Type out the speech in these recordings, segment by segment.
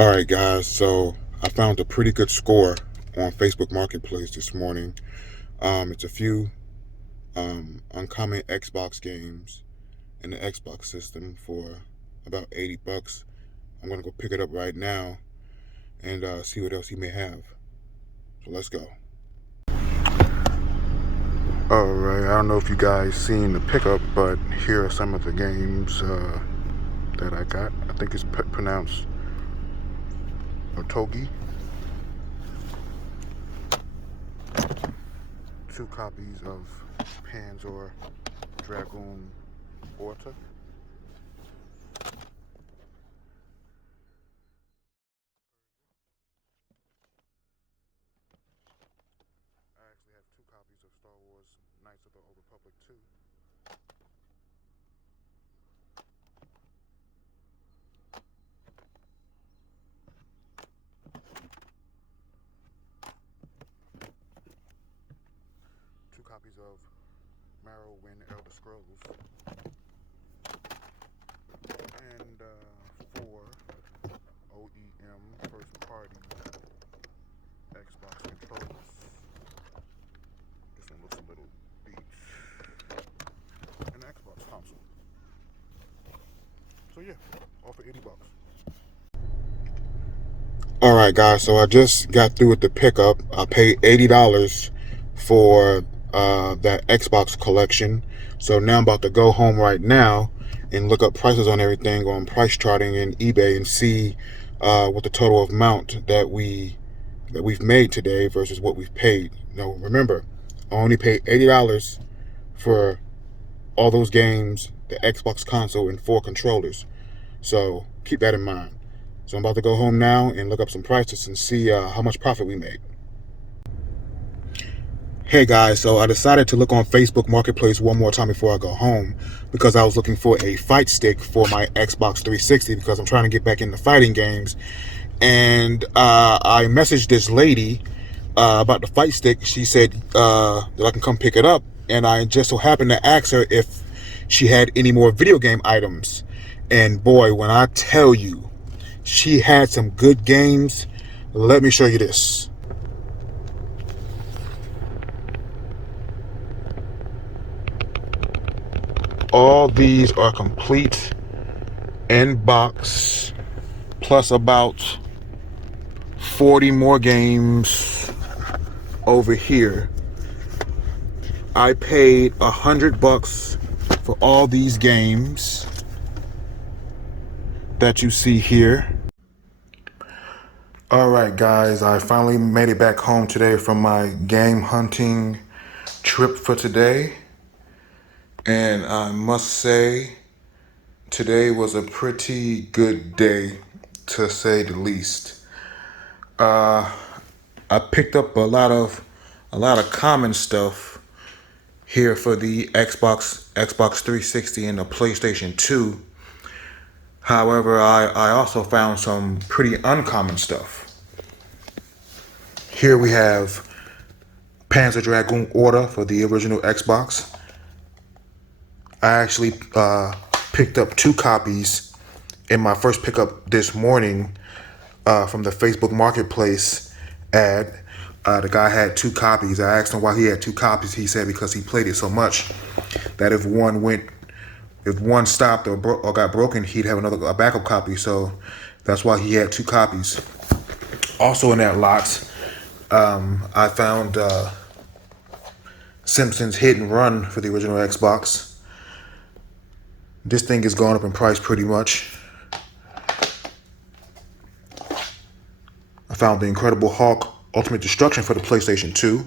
All right, guys. So I found a pretty good score on Facebook Marketplace this morning. It's a few uncommon Xbox games in the Xbox system for about $80. I'm gonna go pick it up right now and see what else he may have. So let's go. All right. I don't know if you guys seen the pickup, but here are some of the games that I got. I think it's pronounced Otogi. 2 copies of Panzer Dragoon Orta. I actually have 2 copies of Star Wars Knights of the Old Republic 2. 2 copies of Morrowind Elder Scrolls. And 4 OEM first party Xbox controllers. This one looks a little beat. An Xbox console. So yeah, all for $80. All right, guys. So I just got through with the pickup. I paid $80 for that Xbox collection. So now I'm about to go home right now and look up prices on everything on price charting and eBay and see what the total amount that we've made today versus what we've paid. Now remember, I only paid $80 for all those games, the Xbox console, and 4 controllers. So keep that in mind. So I'm about to go home now and look up some prices and see how much profit we made. Hey guys, so I decided to look on Facebook Marketplace one more time before I go home because I was looking for a fight stick for my Xbox 360 because I'm trying to get back into fighting games. And I messaged this lady about the fight stick. She said that I can come pick it up. And I just so happened to ask her if she had any more video game items. And boy, when I tell you, she had some good games. Let me show you this. All these are complete in box, plus about 40 more games over here. I paid $100 for all these games that you see here. All right, guys, I finally made it back home today from my game hunting trip for today. And I must say, today was a pretty good day, to say the least. I picked up a lot of common stuff here for the Xbox 360 and the PlayStation 2. However, I also found some pretty uncommon stuff. Here we have Panzer Dragoon Orta for the original Xbox. I actually picked up 2 copies in my first pickup this morning from the Facebook Marketplace ad. The guy had 2 copies. I asked him why he had 2 copies. He said because he played it so much that if one stopped or got broken, he'd have a backup copy. So that's why he had 2 copies. Also in that lot, I found Simpsons Hit and Run for the original Xbox. This thing is going up in price pretty much. I found the Incredible Hulk Ultimate Destruction for the PlayStation 2.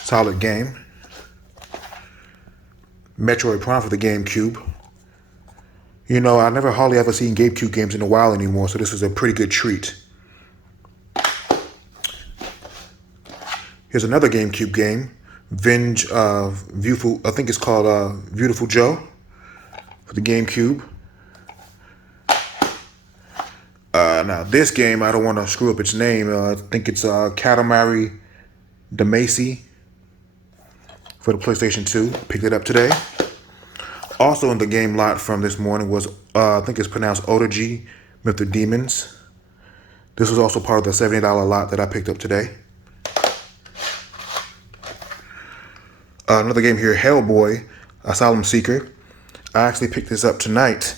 Solid game. Metroid Prime for the GameCube. You know, I never hardly ever seen GameCube games in a while anymore, so this is a pretty good treat. Here's another GameCube game. Viewful, I think it's called Beautiful Joe for the GameCube. Now this game, I don't want to screw up its name. I think it's Katamari Damacy for the PlayStation 2. Picked it up today. Also in the game lot from this morning was, I think it's pronounced Otogi Myth of Demons. This was also part of the $70 lot that I picked up today. Another game here, Hellboy, Asylum Seeker. I actually picked this up tonight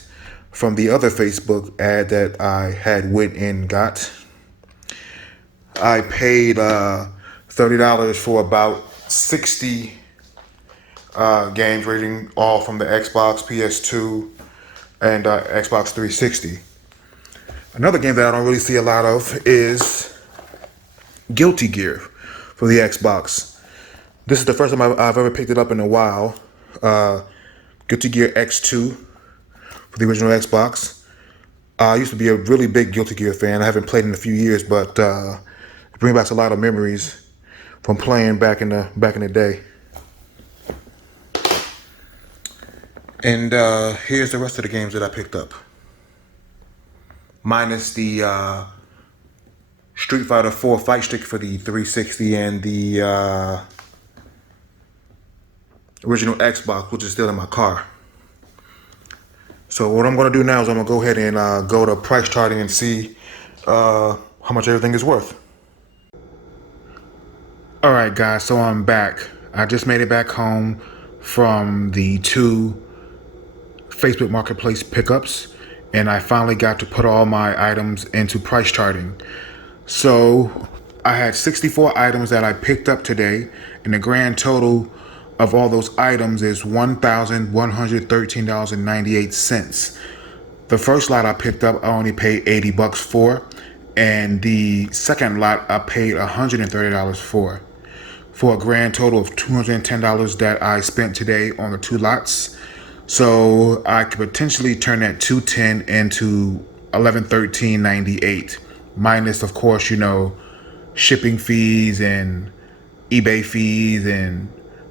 from the other Facebook ad that I had went and got. I paid $30 for about 60 games, ranging all from the Xbox, PS2, and Xbox 360. Another game that I don't really see a lot of is Guilty Gear for the Xbox. This is the first time I've ever picked it up in a while. Guilty Gear X2 for the original Xbox. I used to be a really big Guilty Gear fan. I haven't played in a few years, but it brings back a lot of memories from playing back in the day. And here's the rest of the games that I picked up, minus the Street Fighter 4 Fight Stick for the 360 and the original Xbox, which is still in my car. So what I'm going to do now is I'm going to go ahead and go to price charting and see how much everything is worth. Alright guys, so I'm back. I just made it back home from the 2 Facebook Marketplace pickups, and I finally got to put all my items into price charting. So I had 64 items that I picked up today, and the grand total of all those items is $1,113.98. The first lot I picked up, I only paid $80 for, and the second lot I paid $130 for a grand total of $210 that I spent today on the 2 lots. So I could potentially turn that $210 into $1,113.98, minus, of course, shipping fees and eBay fees and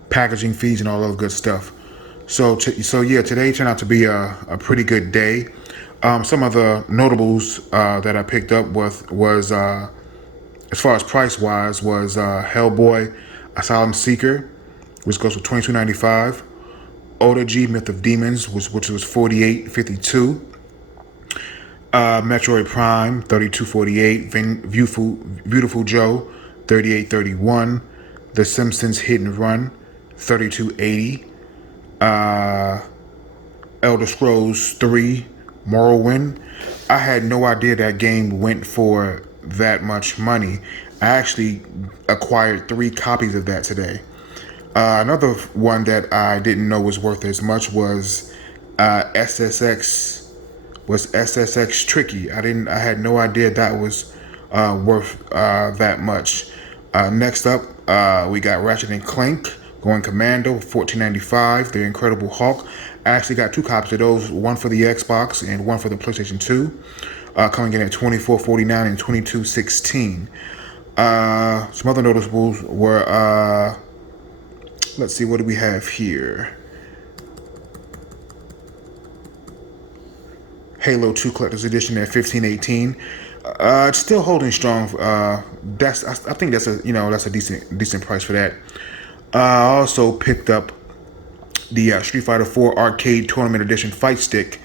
packaging fees and all those good stuff. So yeah, today turned out to be a pretty good day. Some of the notables that I picked up was as far as price wise, was Hellboy, Asylum Seeker, which goes for $22.95. Oda G, Myth of Demons, which was $48.52. Metroid Prime, $32.48. Beautiful Joe, $38.31. The Simpsons Hit and Run, $32.80. Elder Scrolls 3, Morrowind. I had no idea that game went for that much money. I actually acquired 3 copies of that today. Another one that I didn't know was worth as much was SSX Tricky. I had no idea that was worth that much. Next up, we got Ratchet and Clank Going Commando, $14.95. The Incredible Hulk. I actually got 2 copies of those, one for the Xbox and one for the PlayStation 2, coming in at $24.49 and $22.16. Some other notables were, let's see, what do we have here? Halo 2 Collector's Edition at $15.18. It's still holding strong. I think that's a decent price for that. I also picked up the Street Fighter 4 Arcade Tournament Edition Fight Stick.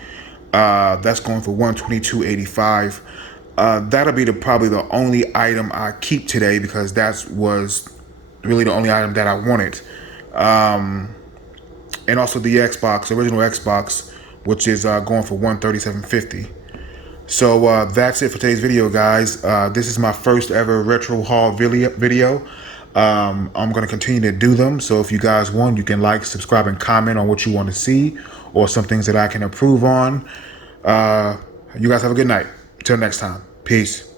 That's going for $122.85. That'll be probably the only item I keep today, because that was really the only item that I wanted. And also the Xbox, the original Xbox, which is going for $137.50. So that's it for today's video, guys. This is my first ever retro haul video. I'm going to continue to do them. So if you guys want, you can like, subscribe, and comment on what you want to see, or some things that I can improve on. You guys have a good night. Until next time. Peace.